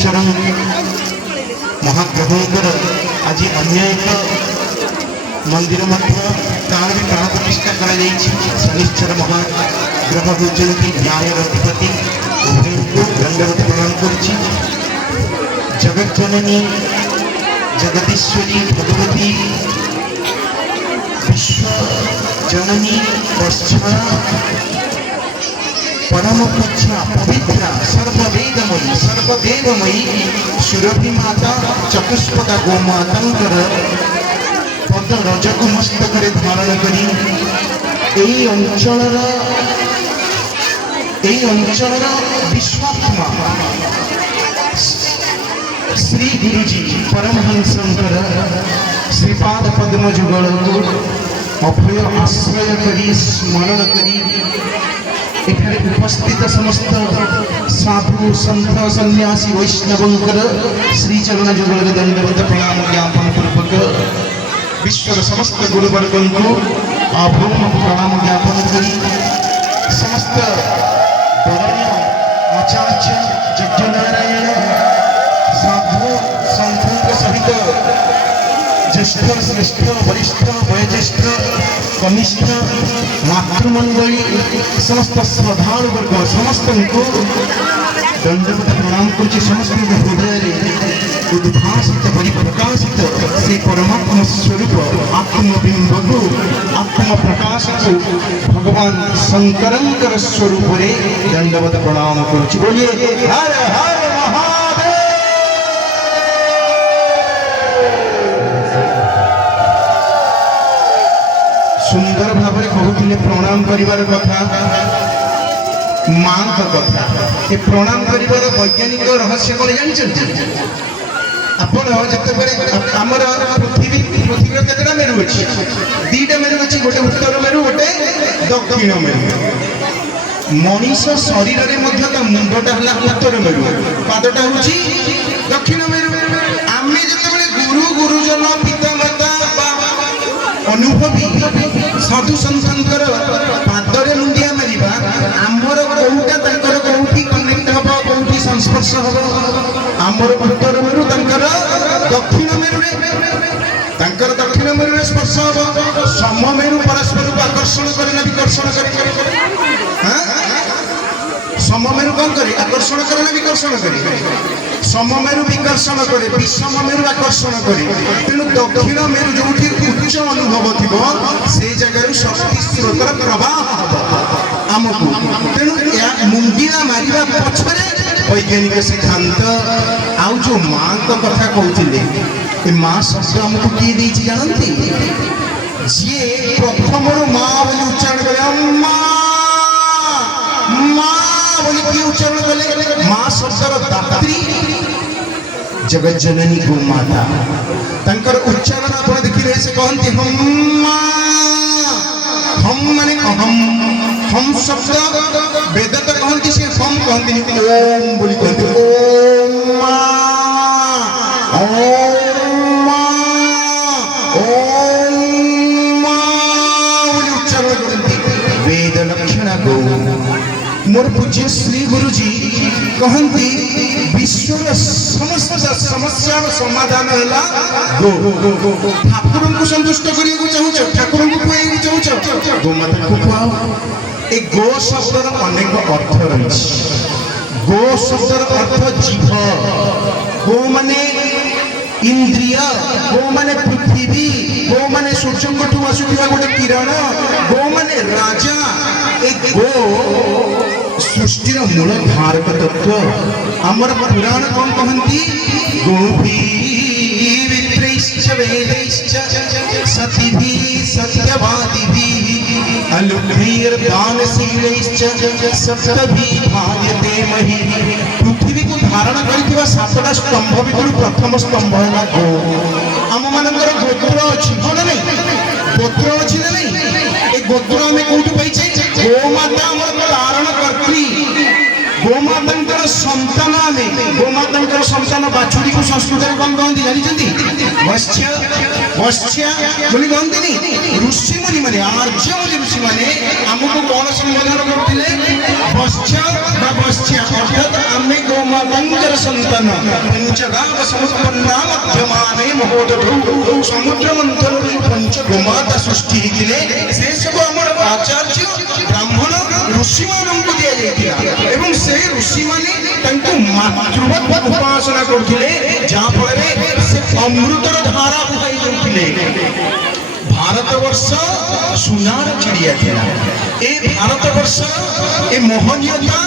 शनिश्चर महाप्रभुंकर आज अन्य एक मंदिर तार भी प्राण प्रतिष्ठा कर शनिश्चर महाग्रह होती न्याय अधिपति उभय को दंडवत प्रणाम कर जगत जननी जगदीश्वरी भगवती विश्व जननी वर्षा परम पूज्या पवित्र सर्वदेवमयी सुरभि माता चतुष्पदा गोमातांकर पद रजक मस्तक धारण करी अंचल विश्वात्मा श्री गुरुजी परमहंसंकर श्रीपाद पद्म जुगल को अभय आश्रय करी स्मरण करी एखाने उपस्थित समस्त साधु संत सन्यासी वैष्णवंकर श्रीचरण जुगल दंडवत प्रणाम ज्ञापन पूर्वक विश्वर समस्त गुरुवर्ग को आभूम प्रणाम ज्ञापन करी समस्त वरण्य आचार्य यज्ञनारायण साधु संतों सहित ज्येष्ठ श्रेष्ठ वरिष्ठ वयोज्येष्ठ कनिष्ठ मातृमंडली समस्त श्रद्धालु वर्ग समस्त को दंडवत प्रणाम कर समस्त हृदय उद्भासित परिप्रकाशित से परमात्मा स्वरूप आत्मबिंब को आत्म प्रकाश को भगवान शंकरंकर स्वरूप दंडवत प्रणाम कर बोलिए हर हर सुंदर भाव कहते प्रणाम करिवार कथा माँ कथा ये प्रणाम करिवार वैज्ञानिक रहस्य कौन जानते आपण जिते आमर पृथ्वी केतटा मेरु अच्छी दीटा मेरु अच्छी गोटे उत्तर मेरु गोटे दक्षिण मेरु मनीष शरीर में मुंडटा है उत्तर मेरु पादटा हूँ दक्षिण मेरु आम जिते गुरु गुरुजन पितामाता अनुभवी साधु संतर पादरे मुंडिया मारिबा आमर कोउटा तंकर कोउठी कनेक्ट हबो कोउठी संस्पर्श हबो आमर उत्तर मेरु तंकर दक्षिण मेरु तंकर दक्षिण मेरु रे स्पर्श हबो सम मेरु परस्पर को आकर्षण करे ना विकर्षण करे हां सम मेरु कोन करे आकर्षण करे ना विकर्षण करे सममेरु विकर्षण करे विषम मेरु आकर्षण करे तेणु दक्षिण मेरु जोठी उच्च अनुभव थिबो से जगह शक्ति स्रोतर प्रवाह हबो आमको तेणु या मुंडिया मारिबा पछरे वैज्ञानिक सिद्धांत आउ जो मां को कथा कहउथिले ए मां शब्द हमको किए देछि जानंती जे प्रथम मां बोली उच्चारण करे अम्मा मां बोली की उच्चारण करे मां शब्दर दात्री जगत जननी गो माता तंकर उच्चारण आपण देखिले से कहंती हम माने हम शब्द वेद तो कहंती से हम कहंती ओम बोली कहंती ओम बोली उच्चारण करती वेद लक्षण गो मोर पूज्य श्री गुरुजी कहती विश्वर समस्त समस्या समाधान है ठाकुर को संतुष्ट करने चाहूच ठाकुर को खुआई चाहूच गोमाता को खुआओ ए गो शब्दर अनेक अर्थ रही गो शब्दर अर्थ जीव गो माने इंद्रिय गो माने पृथ्वी गो माने सूर्य आसुवा गोटे किरण गो माने राजा ए गो सृष्टि मूल धारक तत्व आमर पुराण कौन कहती गोपीश्च वेदैश्च सतिभि सत्यवादिभि अलुभीर्दानशीलैश्च सप्तभि भायते महि पृथ्वी को धारण करथिबा सातटा स्तंभ भितर प्रथम स्तंभ है गो आम मानकर गोत्र अछि कोन नहीं गोत्र अछि नहीं ए गोत्र हमें कोठु पाइछे गोमाता हमर धारण करथि गोमाता संतान गोमाता संतान बाछुरी को संस्कृत कौन कहती जानते ବୈଶ୍ୟ ବୈଶ୍ୟ ବୋଲି କହନ୍ତିନି ଋଷିମୁନି ମାନେ ଆର୍ଯ୍ୟମୁନି ଋଷି ମାନେ ଆମକୁ କଣ ସମ୍ବୋଧନ କରୁଥିଲେ ବୈଶ୍ୟ ବା ବୈଶ୍ୟ ଅର୍ଥାତ୍ ଆମେ ଗୋମାତାଙ୍କର ସନ୍ତାନ ପଞ୍ଚଗାମ ସମୁତ୍ପନ୍ନା ମଧ୍ୟମାନେ ମହୋଦଧୂ ସମୁଦ୍ର ମନ୍ଥନରୁ ପଞ୍ଚ ଗୋମାତା ସୃଷ୍ଟି ହେଇଥିଲେ ସେ ସବୁ ଆମର ଆଚାର୍ଯ୍ୟ ବ୍ରାହ୍ମଣ ଋଷିମାନଙ୍କୁ ଦିଆଯାଇଥିଲା ଏବଂ ସେ ଋଷିମାନେ ତାଙ୍କୁ ମାତୃବତ୍ ଉପାସନା କରୁଥିଲେ ଯାହାଫଳରେ ସେ ଅମୃତର ଧାରା ବୁହାଇ ଦେଉଥିଲେ। ଭାରତବର୍ଷ ସୁନାର ଚିଡ଼ିଆ ଥିଲା। ଏ ଭାରତବର୍ଷ ଏ ମୋହନୀୟତା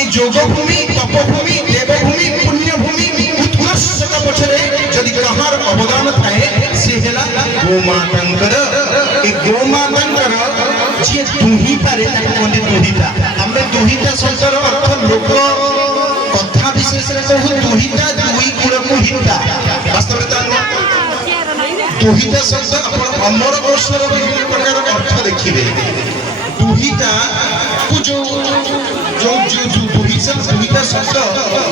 ଏ ଯୋଗଭୂମି ତପଭୂମି ଦେବଭୂମି ପୁଣ୍ୟଭୂମି ଉତ୍କର୍ଷତା ପଛରେ ଯଦି କାହାର ଅବଦାନ ଥାଏ ସେ ହେଲା ଗୋମାତାଙ୍କର। ଏ ଗୋମାତାଙ୍କର ଯିଏ ଦୁହିଁ ପାରେ ତାକୁ କୁହନ୍ତି ଦୁହିତା। ଆମେ ଦୁହିତା ଶବ୍ଦର ଅର୍ଥ ଲୋକ କଥା ବିଶେଷରେ କହୁ ଦୁହିତା ଦୁଇ କୂଳକୁ ହିତା। ବାସ୍ତବରେ ତା ଦୁହିତା ଶବ୍ଦ ଆପଣ ଅମର କୋଷର ବିଭିନ୍ନ ପ୍ରକାର ଅର୍ଥ ଦେଖିବେ। ଦୁହିତାକୁ ଦୁହିତା ଶବ୍ଦ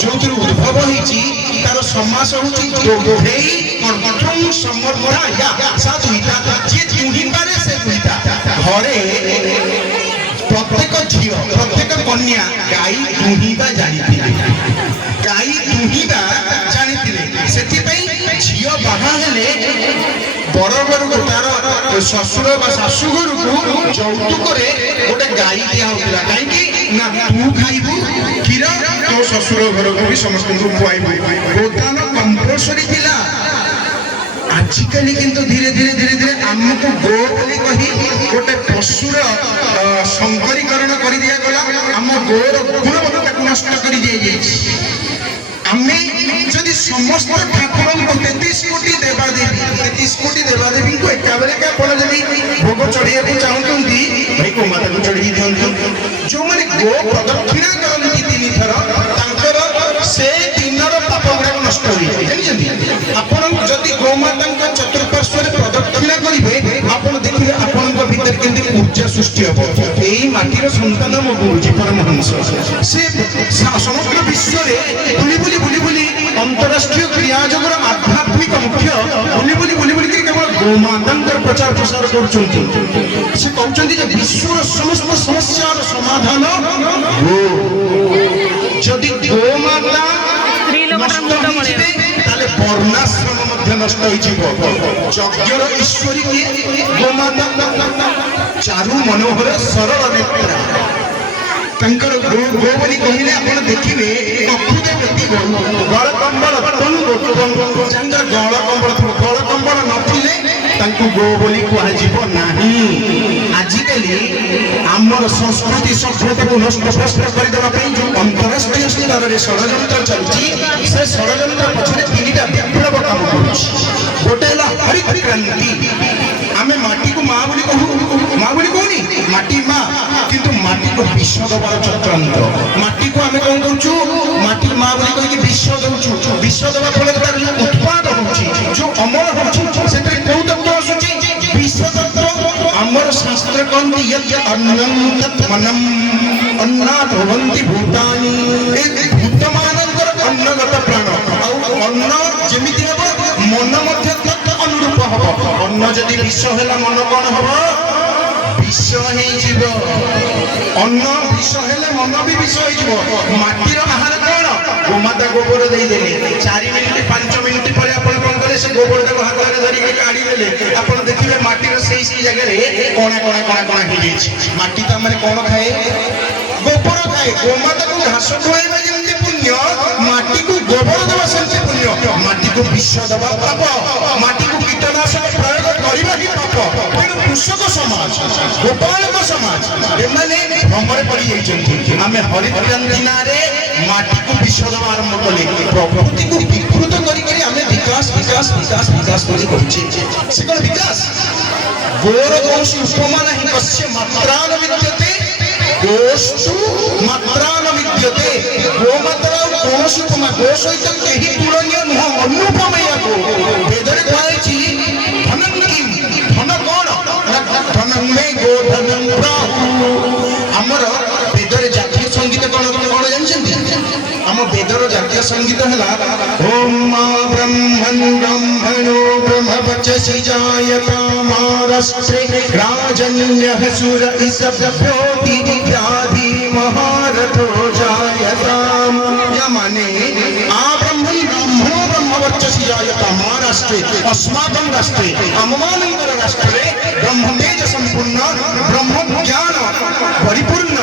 ଯୋଉଥିରୁ ଉଦ୍ଭବ ହେଇଛି ତାର ସମାସ ହଉଛି ଦୋହେଇ କଣ୍ଠଂ ସମର୍ପଣା ସା ଦୁହିତା। ଯିଏ ଦୁହିଁ ପାରେ ସେ ଦୁହିତା। ଘରେ ପ୍ରତ୍ୟେକ ଝିଅ ପ୍ରତ୍ୟେକ କନ୍ୟା ଗାଈ ଦୁହିଁବା ଜାଣିଥିଲେ। ଗାଈ ଦୁହିଁବା ଜାଣିଥିଲେ। ସେଥିପାଇଁ ଝିଅ ବାହା ହେଲେ ବର ଘରକୁ ତାର ଶ୍ୱଶୁର ବା ଶାଶୁ ଘରକୁ ଯୌତୁକରେ ଗୋଟେ ଗାଈ ଦିଆ ହଉଥିଲା। କାହିଁକି ନା ତୁ ଖାଇବୁ କ୍ଷୀର ତୋ ଶ୍ୱଶୁର ଘରକୁ ବି ସମସ୍ତଙ୍କୁ ଖୁଆଇବୁ। ଗୋଦାନ କମ୍ପଲସରି ଥିଲା। ଆଜିକାଲି କିନ୍ତୁ ଧୀରେ ଧୀରେ ଧୀରେ ଧୀରେ ଆମକୁ ଗୋ ବୋଲି କହି ଗୋଟେ ପଶୁର ସଂକରୀକରଣ କରି ଦିଆଗଲା। ଆମ ଗୋର ଗୁଣବତ୍ତାକୁ ନଷ୍ଟ କରି ଦିଆଯାଇଛି। ଆମେ ଯଦି ସମସ୍ତ ଠାକୁରଙ୍କୁ 33 କୋଟି ଦେବାଦେବୀଙ୍କୁ ଏକାବେଳକେ ଆପଣ ଯଦି ଭୋଗ ଚଢ଼େଇବାକୁ ଚାହୁଁଛନ୍ତି ଭାଇ ଗୋମାତାକୁ ଚଢ଼େଇ ଦିଅନ୍ତୁ। ଯୋଉମାନେ ଗୋ ପ୍ରଦକ୍ଷିଣା କରନ୍ତି 3 ଥର ତାଙ୍କର ସେ ଦିନର ପାପ ଗୁଡ଼ାକ ନଷ୍ଟ ହୋଇଯାଏ ଜାଣିଛନ୍ତି। ଆପଣ ଯଦି ଗୋମାତାଙ୍କ ଚତୁଃପାର୍ଶ୍ୱରେ ପ୍ରଦକ୍ଷିଣା କରିବେ ଆପଣ ଦେଖିବେ ଆପଣଙ୍କ ଭିତରେ କେମିତି ଊର୍ଜା ସୃଷ୍ଟି ହେବ। ଏଇ ମାଟିର ସନ୍ତାନ ମୋ ଗୁରୁଜୀ ପରମହଂସ ସେ ସମଗ୍ର ବିଶ୍ୱରେ ବୁଲି ବୁଲି ଅନ୍ତରାଷ୍ଟ୍ରୀୟ କ୍ରିୟାଯୋଗର ଆଧ୍ୟାତ୍ମିକ ମୁଖ୍ୟ ବୁଲି କେବଳ ଗୋମାତାଙ୍କର ପ୍ରଚାର ପ୍ରସାର କରୁଛନ୍ତି। ସେ କହୁଛନ୍ତି ଯେ ବିଶ୍ୱର ସମସ୍ତ ସମସ୍ୟାର ସମାଧାନ ଯଦି ଗୋମାତା ତାହେଲେ ବର୍ଣ୍ଣାଶ୍ରମ ମଧ୍ୟ ନଷ୍ଟ ହୋଇଯିବ। ଯଜ୍ଞର ଈଶ୍ୱରୀ କିଏ ଗୋମାତା। ଚାରୁ ମନୋହର ସରଳ ନେତ୍ରା ତାଙ୍କର ଗୋ ବୋଲି କହିଲେ ଆପଣ ଦେଖିବେ ଗଳ କମ୍ବଳ ଯାହାର ଗଳ କମ୍ବଳ ଥିବ ଗଳ କମ୍ବଳ ନଥିଲେ ତାଙ୍କୁ ଗୋ ବୋଲି କୁହାଯିବ ନାହିଁ। ଆଜିକାଲି ଆମର ସଂସ୍କୃତି ସଭ୍ୟତାକୁ ନଷ୍ଟ କରିଦେବା ପାଇଁ ଯୋଉ ଅନ୍ତରାଷ୍ଟ୍ରୀୟ ସ୍ତରରେ ଷଡ଼ଯନ୍ତ୍ର ଚାଲିଛି ସେ ଷଡ଼ଯନ୍ତ୍ର ପଛରେ 3ଟା ବିପ୍ଳବ କାମ କରୁଛି। ଗୋଟେ ହେଲା ହରିତ କ୍ରାନ୍ତି। ଆମେ ମାଟିକୁ ମା ବୋଲି କହୁ। ମା ବୋଲି କହୁନି ମାଟି ମା କିନ୍ତୁ ମାଟିକୁ ବିଷ ଦେବାର ଚକ୍ରାନ୍ତ। ମାଟିକୁ ଆମେ କଣ କରୁଛୁ ମାଟି ମା ବୋଲି କହିକି ବିଷ ଦଉଛୁ। ବିଷ ଦେବା ଫଳରେ ତାର ଯୋଉ ଉତ୍ପାଦ ହଉଛି ଯୋଉ ଅମଳ ହଉଛି ସେଥିରେ କୋଉ ତତ୍ତ୍ୱ ଆସୁଛି ବିଷ ତତ୍ତ୍ୱ। ଆମର ଶାସ୍ତ୍ର କହନ୍ତି ଅନ୍ନାତ୍ ଭବନ୍ତି ଭୂତାନି। ଏ ଭୂତମାନଙ୍କର ଅନ୍ନଗତ ପ୍ରାଣ। ଆଉ ଅନ୍ନ ଯେମିତି ହେବ ମନ ମଧ୍ୟ ଅନୁରୂପ ହବ। ଅନ୍ନ ଯଦି ବିଷ ହେଲା ମନ କଣ ହବ ବିଷ ହେଇଯିବ। ଅନ୍ନ ବିଷ ହେଲେ ମନ ବି ବିଷ ହେଇଯିବ। ମାଟିର ଆହାର କଣ ଗୋମାତା ଗୋବର ଦେଇଦେଲେ 4 ମିନିଟ 5 ମିନିଟ ପରେ ଆପଣ କଣ କଲେ ସେ ଗୋବରଟାକୁ ହାତରେ ଧରିକି କାଢିଦେଲେ ଆପଣ ଦେଖିବେ ମାଟିର ସେଇ ଜାଗାରେ କଣା ହେଇଯାଇଛି। ମାଟି ତ ମାନେ କଣ ଖାଏ ଗୋବର ଖାଏ। ଗୋମାତାକୁ ଘାସ ଖୁଆଇବା ଯେମିତି ପୁଣ୍ୟ ମାଟିକୁ ଗୋବର ଦେବା ସେମିତି ପୁଣ୍ୟ। ମାଟିକୁ ବିଷ ଦେବା ପାପ। ମାଟିକୁ କୀଟନାଶକ ପ୍ରୟୋଗ କରିବା ହିଁ ପାପ। ତେଣୁ କୃଷକ ସମାଜ ଗୋପାଳକ ସମାଜ ଏମାନେ ଭ୍ରମରେ ପଡ଼ିଯାଇଛନ୍ତି। ଆମେ ହରିତ କ୍ରାନ୍ତି ନାଁରେ ମାଟିକୁ ବିଷ ଦେବା ଆରମ୍ଭ କଲେ। ପ୍ରକୃତିକୁ ବିକୃତ କରିକି ଆମେ ବିକାଶ ବୋଲି କହୁଛେ। ସେ କଣ ବିକାଶ ଗୋର କୌଣସି ଉପମା ନାହିଁ। କସ୍ୟ ମାତ୍ରାନ ବିଦ୍ୟତେ ଗୋଷ୍ଟୁ ମାତ୍ରାନ ବିଦ୍ୟତେ। ଗୋମାତାର କୌଣସି ଉପମା ଗୋ ସହିତ କେହି ତୁଳନୀୟ ନୁହଁ ଅନୁପମେୟ ଗୋ। ବେଦରେ କୁହାଯାଇଛି ଧନଂ କିମ୍ ଧନ କଣ ଧନଂ ମେ ଗୋ ଧନଂ ପ୍ରାହୁ। ଆମର ବେଦରେ ଜାତୀୟ ସଙ୍ଗୀତ କଣ ଜାଣିଛନ୍ତି? ଆମ ବେଦର ଜାତୀୟ ସଙ୍ଗୀତ ହେଲା ଓମ୍ ମା ବ୍ରହ୍ମନ୍ ବ୍ରହ୍ମଣୋ वर्चसि जायता महाराष्ट्रे राजन्यः सुर इसभ्योति व्याधि महारथो जायताम्। या माने ब्रह्मवर्चसि जायता महाराष्ट्रे अस्माकं राष्ट्रे अममानंतर राष्ट्रे ब्रह्मतेज संपूर्ण ब्रह्म ज्ञान परिपूर्ण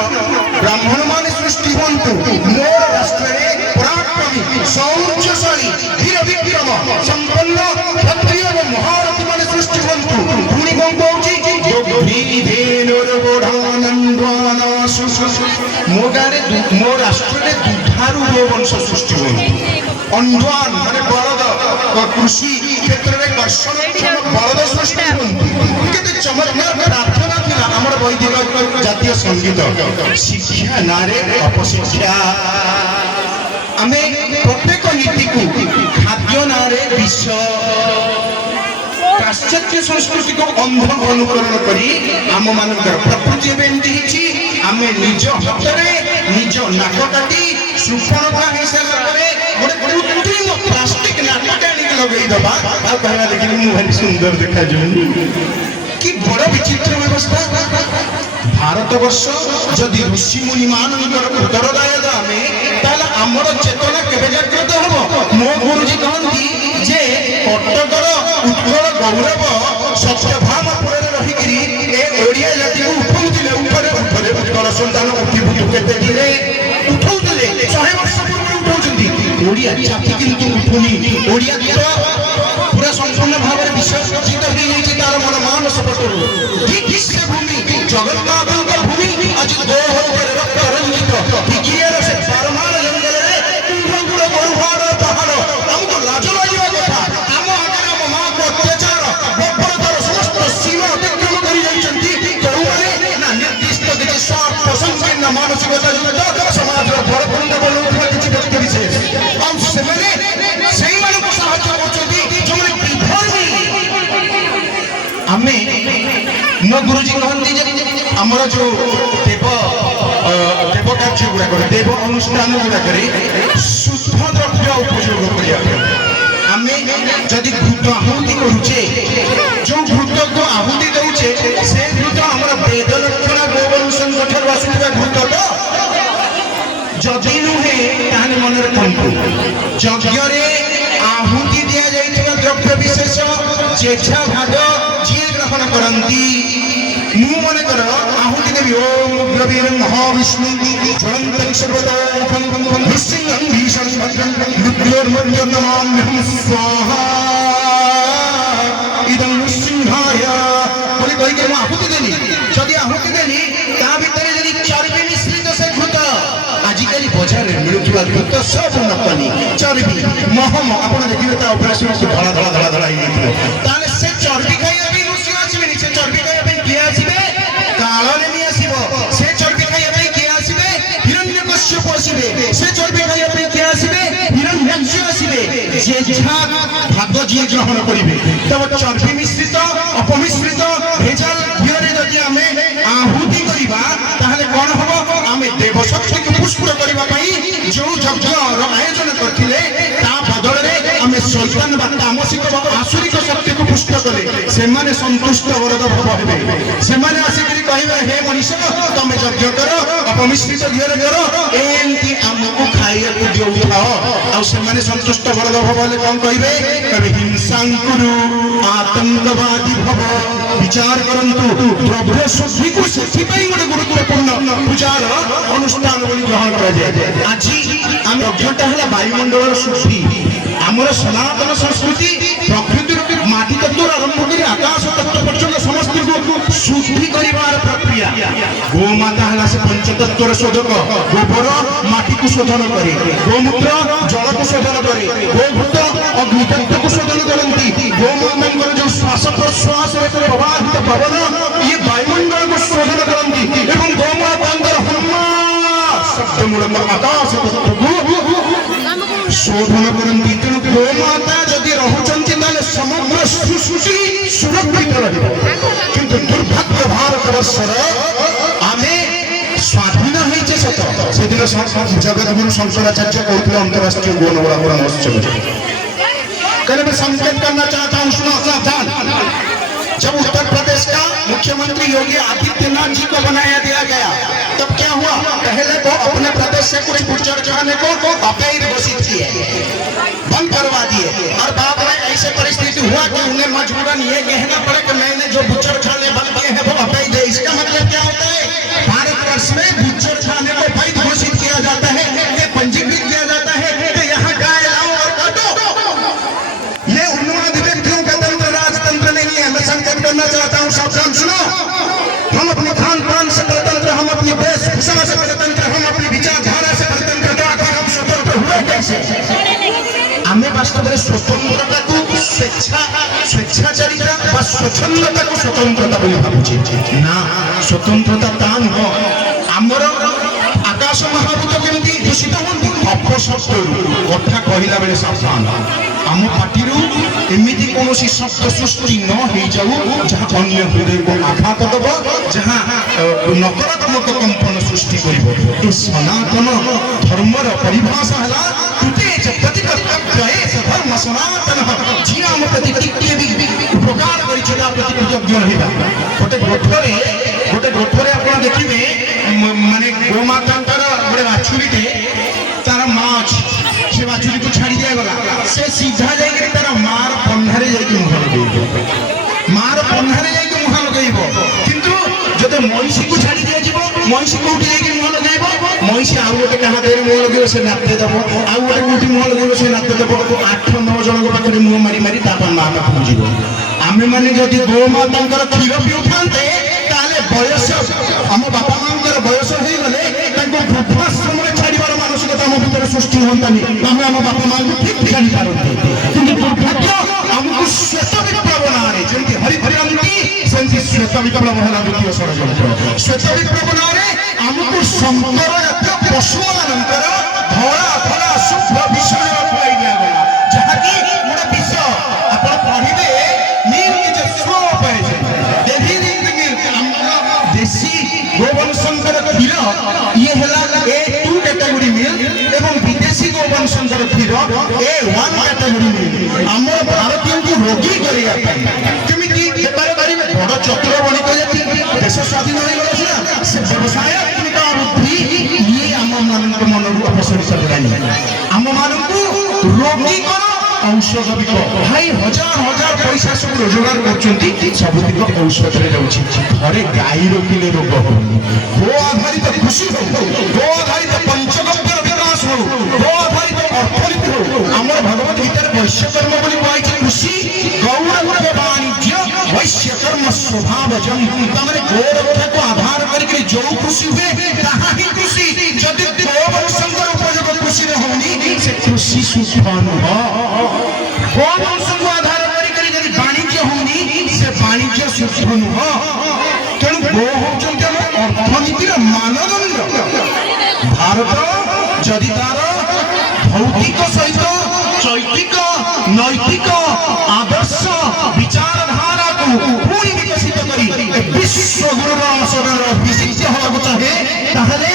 ब्राह्मण माने सृष्टि हुंतु मोर राष्ट्रे पराक्रमी शौर्यशाली वीर विक्रम संपन्न क्षत्रिय व महारथी माने सृष्टि हुंतु। पुणी कौन कहूची मो गारे मो राष्ट्रे दुधारू गो वंश सृष्टि हुंतु। अंडवान माने बलद कृषि क्षेत्र में कर्षण बलद सृष्टि हुंतु। केते चमत्कार प्रार्थना थिला हमर वैदिक जातीय संगीत शिक्षा नारे अपशिक्षा आमे प्रत्येक नीति को खाद्य नारे विष पाश्चात्य संस्कृति को अंध अनुकरण करी आम मानकर प्रकृति एमती हिची आमे निज हातरे निज नाक काटी सुपणता हिसाब करे गोटे कृत्रिम प्लास्टिक नाकटा आनी लगेई दबा आ कहला देखि मु भारी सुंदर देखा जनु कि बड़ विचित्र व्यवस्था। भारतवर्ष जदि ऋषि मुनि मानकर उत्तरदायक आमे ताला हमर चेतना केबे जागृत हबो। मो गुरुजी कहंती जे कटकर उत्कल गौरव सत्यभामपुर रहिकरी ए ओडिया जाति को उठौतिले ऊपर उत्कल संतान उठी बुझु केते दिले उठौतिले 100 वर्ष पूर्व उठौचंती ओडिया जाति किंतु उठुनी। ओडिया तो पूरा संपूर्ण भाव में विश्वसित हो जाइए तार मन मानस पटरू से भूमि जगन्नाथ भूमि आज दो होकर रक्त रंजित विज्ञान से परमाण जंगल रे कुंभगुड़ गरुहाड़ पहाड़ हमको लाज लागिबा कथा आम आगे आम मां को अत्याचार बर्बरतार समस्त सीमा अतिक्रम करि जाइछंती कौमाने ना निर्दिष्ट किछि स्वार्थ संकीर्ण मानसिकता जनित समाजर भरपूर्ण बनउठा किछि व्यक्ति विशेष हम सेमाने सेई मानको साहाय्य करछंती जोमने विधर्मी आमे मो गुरुजी कहती जे आमर जो देव देव कार्य गुड़ा करे देव अनुष्ठान गुड़ा करे शुद्ध द्रव्य उपयोग करिया आमे जदि घृत आहुति करूचे जो घृत को आहुति दउचे से घृत हमर वेद लक्षण गोवंशन गठर वासुदेव घृत तो जदि नुहे ताने मन रखंतु यज्ञ रे आहुति दिया जाइथिबा द्रव्य विशेष जेछा भाग जी ग्रहण करंती मु मन कर आहुति देवी ओम उग्रवीरं महाविष्णु ज्वलन्तं सर्वतोमुखं निस्सिंहं भीषणं भद्रं रुद्रोर्मर्जनमाम्यहं स्वाहा इदं निस्सिंहाय बोले कहि के आहुति देनी जदि आहुति देनी ता भितरे जदि चर्बी मिश्रित से घृत आजिकाली बाजार में मिलुवा घृत सब नकली चर्बी महम आपण देखिबे ता ऑपरेशन से धड़ा धड़ा धड़ा धड़ा ही ताले से चर्बी खाइया भी रुसी आसीबे से चर्बी खाइया पे किया आसीबे काळने नि आसीबो से चर्बी खाइया पे किया आसीबे हिरण्यकश्यप आसीबे से चर्बी खाइया पे किया आसीबे हिरण्यकश्यप आसीबे जे झा भाग जी ग्रहण करिवे तब चर्बी मिश्रित अपमिश्रित भेजाल भिरे जदि हमें आहुति करिबा ताहले कोन हबो हमें देव शक्ति को पुष्पर करबा पई जो यज्ञ आयोजन करथिले ता बदल रे हमें शैतान बा तामसिक बा आसुरिक शक्ति को पुष्ट कले से माने संतुष्ट वरद भव हेबे से माने आसिकरी कहिबे हे मनीष तमे यज्ञ करो अपमिश्रित धियर करो एंती हमको खाइया को दियो उठाओ आ से माने संतुष्ट वरद भव ले कोन कहिबे कबे हिंसा करू आतंकवादी भव विचार करंतु द्रव्य शुद्धि को सेठी पई गोटे गुरुत्वपूर्ण पूजार अनुष्ठान बोली ग्रहण करा जाय आज हम यज्ञटा हला वायुमंडल शुद्धि हमर सनातन संस्कृति प्रकृति माटी तत्व आरंभ करी आकाश तत्व पर्यंत समस्त को शुद्धि करिवार प्रक्रिया गोमाता हला से पंचतत्वर शोधक गोबर माटी को शोधन करे गोमूत्र जल को शोधन करे गोघृत अग्नि तत्व को शोधन करंती गोमाता जो श्वास प्रश्वास रे प्रवाहित पवन ये वायुमंडल को शोधन करंती एवं गोमाता हम्मा शब्द मूलक आकाश तत्व शोधन करंती तेणु गोमाता जदि रहुचंती ताले समग्र सृष्टि सुरक्षित रहिबो किंतु दुर्भाग्य भारतवर्षर आमे स्वाधीन होइछे सत सेदिन जगतगुरु शंकराचार्य कहते अंतरराष्ट्रीय गौनवड़ा महोत्सव कहले मैं संकेत करना चाहता हूं सुनो सावधान योगी आदित्यनाथ जी को बनाया दिया गया। तब क्या हुआ, पहले वो अपने प्रदेश से कुछ बुजुर्गाने को अवैध घोषित किए, बंद करवा दिए, और बाद में ऐसे परिस्थिति हुआ कि उन्हें मजबूरन ये कहना पड़ा कि मैंने जो बुजुर्गाने बंद किए हैं वो अवैध है। इसका मतलब क्या होता है, भारतवर्ष में बुजुर्गाने को वैध घोषित किया जाता है, पंजीकृत किया जाता है, तो यहाँ गाय लाओ और काटो। ये उन्माद व्यक्तियों का तंत्र राजतंत्र नहीं है। मैं संकेत करना चाहता हूँ, सावधान सुनो। हम अपने खान पान से स्वतंत्र, हम अपनी वेशभूषा से स्वतंत्र, हम अपनी विचारधारा से स्वतंत्र, तो आखिर हम स्वतंत्र हुए कैसे? आमे वास्तव में स्वतंत्रता को स्वेच्छाचारिता বা স্বচ্ছন্দতাକୁ स्वतंत्रता ବୋଲି ଭାବୁଛେ ନା। स्वतंत्रता ତା ନୁହଁ। ଆମର ଆକାଶ ମହାଭୂତ କେମିତି ଦୂଷିତ ହୁଅନ୍ତି, ଅପଶବ୍ଦରୁ କଥା କହିଲା ବେଳେ ସାବଧାନ। ଆମ ପାଟିରୁ ଏମିତି କୌଣସି ଶବ୍ଦ ସୃଷ୍ଟି ନ ହେଇଯାଉ ଯାହା ଅନ୍ୟ ହୃଦୟକୁ ଆଘାତ ଦେବ, ଯାହା ନକାରାତ୍ମକ କମ୍ପନ ସୃଷ୍ଟି କରିବ। ଏ ସନାତନ ଧର୍ମର ପରିଭାଷା ହେଲା ଧର୍ମ ସନାତନ। ଯିଏ ଆମ ପ୍ରତି ଟିକେ ବି ଉପକାର କରିଛି ତା ପ୍ରତି କୃତଜ୍ଞ ରହିବା। ଗୋଟେ ଗୋଠରେ ଆପଣ ଦେଖିବେ, ମାନେ ଗୋମାତାଙ୍କର ଗୋଟେ ବାଛୁରୀଟେ, ତାର ମା ଅଛି, ସେ ବାଛୁରୀକୁ ଛାଡ଼ି ଦିଆଗଲା, ସେ ସିଧା ଯାଇକି ତାର ମାର ପହ୍ନାରେ ଯାଇକି ମୁହଁ ଲଗେଇବ, ମାର ପହ୍ନାରେ ଯାଇକି ମୁହଁ ଲଗେଇବ। କିନ୍ତୁ ଯଦି ମଇଁଷିକୁ ଛାଡ଼ି ଦିଆଯିବ, ମଇଁଷି କୋଉଠି ଯାଇକି ମୁହଁ ଲଗେଇବ, ମଇଁଷି ଆଉ ଗୋଟେ କାହା ଦେହରେ ମୁହଁ ଲଗେଇବ, ସେ ନାତେ ଦେବ, ଆଉ ଗୋଟେ କୋଉଠି ମୁହଁ ଲଗେଇବ, ସେ ନାତେ ଦେବ। 8-9 ଜଣଙ୍କ ପାଖରେ ମୁହଁ ମାରି ମାରି ତାପରେ ମା ପାଖକୁ ଯିବ। ଆମେମାନେ ଯଦି ଗୋମାତାଙ୍କର କ୍ଷୀର ପିଉଥାନ୍ତେ, ତାହେଲେ ବୟସ, ଆମ ବାପା ମାଙ୍କର ବୟସ ହେଇଗଲେ ତାଙ୍କୁ ବୃଦ୍ଧାଶ୍ରମରେ ଛାଡ଼ିବାର ମାନସିକତା ଆମ ଭିତରେ ସୃଷ୍ଟି ହୁଅନ୍ତାନି, ଆମେ ଆମ ବାପା ମାଙ୍କୁ ଠିକ୍ ଜାଣିପାରନ୍ତି। କିନ୍ତୁ ଦୁର୍ଭାଗ୍ୟ, ଆମକୁ ଶ୍ଵେତ ବିପ୍ଳବ ନାଁରେ, ଯେମିତି ହରିହରାନ୍ତି ସେମିତି ଶ୍ଵେତ ବିପ୍ଳବ ହେଲା ଦ୍ୱିତୀୟ ଷଡ଼ଯନ୍ତ୍ର। ଶ୍ଵେତ ବିପ୍ଳବ ନାଁରେ ଆମକୁ ଶଙ୍କର ଜାତୀୟ ପଶୁମାନଙ୍କର ଧଳା ଧଳା ଶୁଭ୍ର ବିଷୟ ଖୁଆଇ ଦିଆଗଲା, ଯାହାକି ଗୋଟେ ବିଷ। ଆପଣ ପଢ଼ିବେ, ମିଲ୍କ ଯେ ସୋପ ଦେଶୀ ଗୋବଂଶଙ୍କର କ୍ଷୀର, ଇଏ ହେଲା A2 କ୍ୟାଟାଗୋରୀ ମିଲ୍କ, ଏବଂ ବିଦେଶୀ ଗୋବଂଶଙ୍କର କ୍ଷୀର A1 କ୍ୟାଟାଗୋରୀ ମିଲ୍କ। ଆମର ଭାରତୀୟଙ୍କୁ ରୋଗୀ କରିବା ପାଇଁ କେମିତି ବେପାର କରିବେ? ବଡ଼ ଚତୁର ବଣିକ ଜାତି, ଦେଶ ସ୍ୱାଧୀନ ହୋଇଗଲା ସିନା, ସେ ବ୍ୟବସାୟାତ୍ମିକ ବୃଦ୍ଧି ଇଏ ଆମମାନଙ୍କ ମନରୁ ଅପସରିତ ହେଲାନି। ଆମମାନଙ୍କୁ ରୋଗୀ କର, ଔଷଧ ବିକ। ଭାଇ ହଜାର ହଜାର ପଇସା ସବୁ ରୋଜଗାର କରୁଛନ୍ତି, ସବୁତିକ ଔଷଧରେ ଯାଉଛି। ଘରେ ଗାଈ ରଖିଲେ ରୋଗ ହଉନି, ଗୋ ଆଧାରିତ କୃଷି ହଉ, ଗୋ ଆଧାରିତ ପଞ୍ଚଗବ୍ୟର ବିକାଶ ହଉ, ଗୋ ଆଧାରିତ ଅର୍ଥନୀତି ହଉ। ଆମର ଭଗବତ ଗୀତାରେ ବୈଶ୍ୟକର୍ମ ବୋଲି କୁହାଯାଇଛି। କୃଷି ଗୌରବ ବାଣିଜ୍ୟ ବୈଶ୍ୟକର୍ମ ସ୍ୱଭାବଜଂ। ତାମାନେ ଗୋ ରକ୍ଷାକୁ ଆଧାର କରିକି ଯୋଉ କୃଷି ହୁଏ ତାହା ହିଁ କୃଷି। ଯଦି ଗୋବଂଶଙ୍କର ଉପଯୋଗ କୃଷିରେ ହଉନି, ସେ କୃଷି ସୁଖ ନୁହଁ। ଗୋବଂଶକୁ ଆଧାର କରିକି ଯଦି ବାଣିଜ୍ୟ ହଉନି, ସେ ବାଣିଜ୍ୟ ସୁଖ ନୁହଁ। ତେଣୁ ଗୋ ହଉଛନ୍ତି ଆମ ଅର୍ଥନୀତିର ମାନଦଣ୍ଡ। ଭାରତ ଯଦି ତାର ଭୌତିକ ସହିତ ଚୈତିକ ନୈତିକ ଆଦର୍ଶ ବିଚାରଧାରାକୁ ପୁଣି ବିକଶିତ କରି ବିଶ୍ୱଗୁରୁର ଆସନରେ ଅଭିଷିକ୍ତ ହେବାକୁ ଚାହେଁ, ତାହେଲେ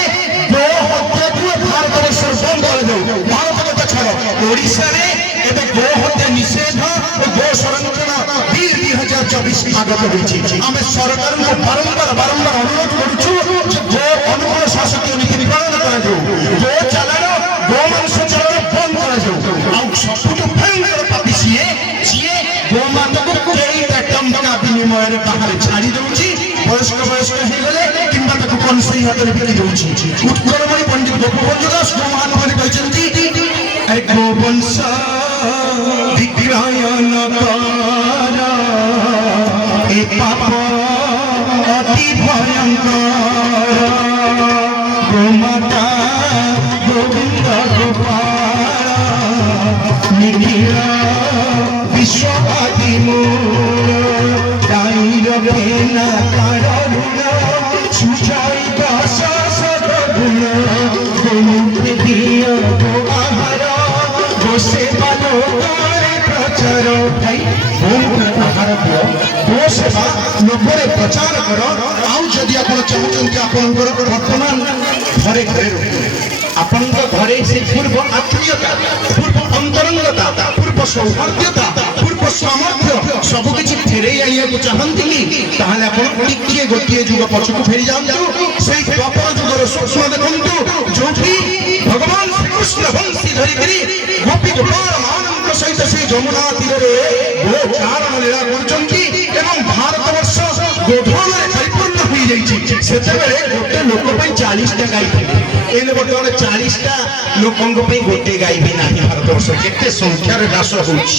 ଗୋ ହତ୍ୟାକୁ ଭାରତବର୍ଷରେ ବନ୍ଦ କରାଯାଉ। ଭାରତ କଥା ଛାଡ଼, ଓଡ଼ିଶାରେ ଏବେ ଗୋ ହତ୍ୟା ନିଷେଧ ଓ ଗୋ ସଂରକ୍ଷଣ ବିଲ୍ 2024 ଆଗତ ହୋଇଛି। ଆମେ ସରକାରଙ୍କୁ ବାରମ୍ବାର ଅନୁରୋଧ କରୁଛୁ ଯେ ଗୋ ଅନୁକୂଳ ଶାସକୀୟ ନୀତି ପାଳନ କରାଯାଉ, ଗୋ ଚାଲାଣ, ଗୋମାଂସ ଚାଲାଣ ବନ୍ଦ କରାଯାଉ। ଆଉ ସବୁଠୁ ଭୟଙ୍କର ପାପି ସିଏ ଯିଏ ଗୋମାତାକୁ କେଇଟା ଟଙ୍କା ବିନିମୟରେ ବାହାରେ ଛାଡ଼ି ଦେଉଛି, ବୟସ୍କ ହେଇଗଲେ କିମ୍ବା ତାକୁ କଂସେଇ ହାତରେ ବିକି ଦେଉଛି। ଉତ୍କଳମଣି ପଣ୍ଡିତ ଗୋପବନ୍ଧୁ ଦାସ ଗୋମହାତ୍ମାରେ କହିଛନ୍ତି, ଗୋବଂଶ ବିକ୍ରୟ ନ କର, ଏ ପାପ ଅତି ଭୟଙ୍କର। ଗୋମାତା ଗୋବିନ୍ଦ ଗୋପାଳ ନିଖିଳ ବିଶ୍ୱବାଦୀ ମୂଳ, ଗାଈର ଭେନା ତାର ଋଣ, ସୁଚାଇ ଦାସ ସଦଗୁଣ। ଗୋମୁଖେ ଦିଅ ଗୋ ଆହାର, ଗୋ ସେବା ଲୋକରେ ପ୍ରଚାର। ଭାଇ ଗୋମୁଖରେ ଆହାର ଦିଅ, ଗୋ ସେବା ଲୋକରେ ପ୍ରଚାର କର। ଆଉ ଯଦି ଆପଣ ଚାହୁଁଛନ୍ତି ଆପଣଙ୍କର ବର୍ତ୍ତମାନ ଘରେ ଘରେ ଆପଣଙ୍କ ଘରେ ସେ ପୂର୍ବ ଆତ୍ମୀୟତା, ପୂର୍ବ ଅନ୍ତରଙ୍ଗତା, ପୂର୍ବ ସୌହାର୍ଦ୍ଦ୍ୟତା, ପୂର୍ବ ସାମର୍ଥ୍ୟ ସବୁକିଛି ଫେରେଇ ଆଣିବା କରିବାକୁ ଚାହାନ୍ତି କି ତାହେଲେ ଆପଣ ଟିକିଏ ଗୋଟିଏ ଯୁଗ ପଛକୁ ଫେରି ଯାଆନ୍ତୁ ସେଇ ଦ୍ୱାପର ଯୁଗର ସ୍ୱପ୍ନ ଦେଖନ୍ତୁ ଯୋଉଠି ଭଗବାନ ଶ୍ରୀକୃଷ୍ଣ ବଂଶୀ ଧରିକରି ଗୋପୀ ଗୋପାଳ ମାନଙ୍କ ସହିତ ସେଇ ଯମୁନା ତୀରରେ ଗୋଚାରଣ ଲୀଳା କରୁଛନ୍ତି ଏବଂ ଭାରତବର୍ଷ ଗୋଧନରେ ପରିପୂର୍ଣ୍ଣ ହୋଇଯାଇଛି ସେତେବେଳେ ଗୋଟେ ଲୋକ ପାଇଁ 40ଟା ଗାଈ ଥିଲେ ଏଇନେ ବର୍ତ୍ତମାନ 40ଟା ଲୋକଙ୍କ ପାଇଁ ଗୋଟେ ଗାଈ ବି ନାହିଁ ଭାରତବର୍ଷ କେତେ ସଂଖ୍ୟାରେ ହ୍ରାସ ହେଉଛି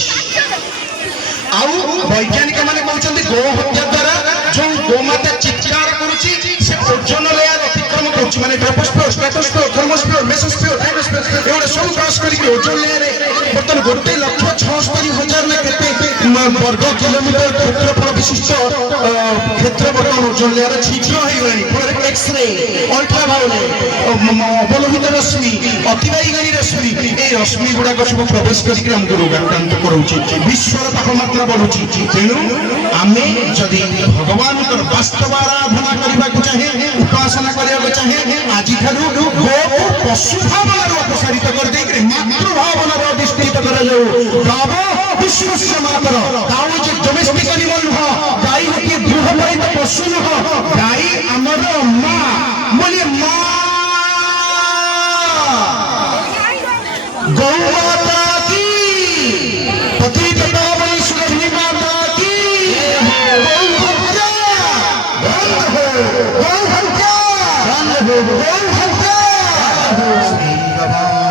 ଆଉ ବୈଜ୍ଞାନିକ ମାନେ କହୁଛନ୍ତି ଗୋ ହତ୍ୟା ଦ୍ୱାରା ଯୋଉ ଗୋମାତା ଚିତ୍କାର କରୁଛି ସେ ଓଜନ ଲେୟାର ଅତିକ୍ରମ କରୁଛି ମାନେ ଟ୍ରୋପୋସ୍ଫିୟର ଷ୍ଟ୍ରାଟୋସ୍ଫିୟର ଥର୍ମୋସ୍ଫିୟର ମେସୋସ୍ଫିୟର ଥାଇରୋସ୍ଫିୟର ଏଗୁଡ଼ା ସବୁ କ୍ରସ୍ କରିକି ଓଜନ ଲେୟାରରେ ବର୍ତ୍ତମାନ 1,76,000 ନା କେତେ ବର୍ଗ କିଲୋମିଟର କ୍ଷେତ୍ରଫଳ ବିଶିଷ୍ଟ କ୍ଷେତ୍ର ବର୍ତ୍ତମାନ ଓଜନ ଲେୟାର ଛିଦ୍ର ହେଇଗଲାଣି ଫଳରେ ଏକ୍ସରେ ଅଲ୍ଟ୍ରାଭାୟୋଲେଟ୍ ଅବଲୋହିତ ରଶ୍ମି ଅତିବାଇଗଣୀ ରଶ୍ମି এই ରଶ୍ମି ଗୁଡାକ ସବୁ ପ୍ରବେଶ କରିକି ଆମକୁ ରୋଗାକ୍ରାନ୍ତ କରାଉଛି ବିଶ୍ୱର ତାପମାତ୍ରା ବଢୁଛି ତେଣୁ ଆମେ ଯଦି ଭଗବାନଙ୍କର ବାସ୍ତବ ଆରାଧନା କରିବାକୁ ଚାହେଁ ଉପାସନା କରିବାକୁ ଚାହେଁ ଆଜିଠାରୁ ଗୋକୁ ପଶୁ ଭାବନାରୁ ଅପସାରିତ କରିଦେଇକି ମାତୃ ଭାବନାରୁ ଅଧିଷ୍ଠିତ କରାଯାଉ ଗାବ ବିଶ୍ୱସ୍ୟ ମାତର ଗାଈ ଯେ ଡୋମେଷ୍ଟିକ୍ ଆନିମଲ ନୁହଁ ଗାଈ ଗୋଟିଏ ଗୃହପାଳିତ ପଶୁ ନୁହଁ ଗାଈ ଆମର ମା ବୋଲି ମା गौ माता की पतित पावन सुरभि माता की गौ हत्या बंद हो गौ हत्या बंद हो गौ हत्या श्री भगवान